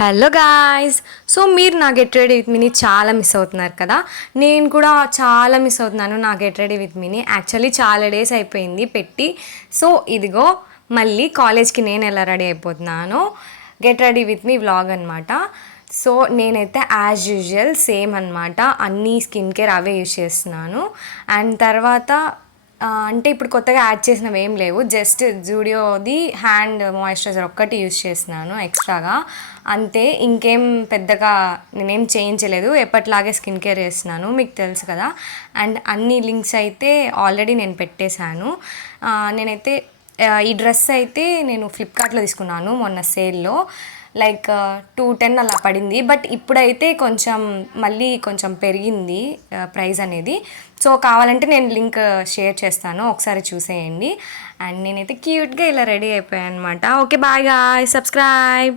Hello guys. So మీరు నా get ready with మీని చాలా మిస్ అవుతున్నారు కదా. నేను కూడా చాలా మిస్ అవుతున్నాను నా గెట్ రెడీ విత్ మీని. యాక్చువల్లీ చాలా డేస్ అయిపోయింది పెట్టి. సో ఇదిగో మళ్ళీ కాలేజ్కి నేను ఎలా రెడీ అయిపోతున్నాను, get ready with me vlog అనమాట. సో నేనైతే యాజ్ యూజువల్ సేమ్ అనమాట, అన్నీ స్కిన్ కేర్ అవే యూజ్ చేస్తున్నాను. అండ్ తర్వాత అంటే ఇప్పుడు కొత్తగా యాడ్ చేసినవి ఏం లేవు, జస్ట్ జూడియోది హ్యాండ్ మాయిశ్చరైజర్ ఒక్కటి యూజ్ చేస్తున్నాను ఎక్స్ట్రాగా, అంతే. ఇంకేం పెద్దగా నేనేం చేయించలేదు, ఎప్పటిలాగే స్కిన్ కేర్ చేస్తున్నాను, మీకు తెలుసు కదా. అండ్ అన్ని లింక్స్ అయితే ఆల్రెడీ నేను పెట్టేశాను. నేనైతే ఈ డ్రెస్ అయితే నేను ఫ్లిప్కార్ట్లో తీసుకున్నాను మొన్న సేల్లో, లైక్ 210 అలా పడింది. బట్ ఇప్పుడైతే కొంచెం మళ్ళీ కొంచెం పెరిగింది ప్రైస్ అనేది. సో కావాలంటే నేను లింక్ షేర్ చేస్తాను, ఒకసారి చూసేయండి. అండ్ నేనైతే క్యూట్గా ఇలా రెడీ అయిపోయాను అనమాట. Okay bye guys, subscribe.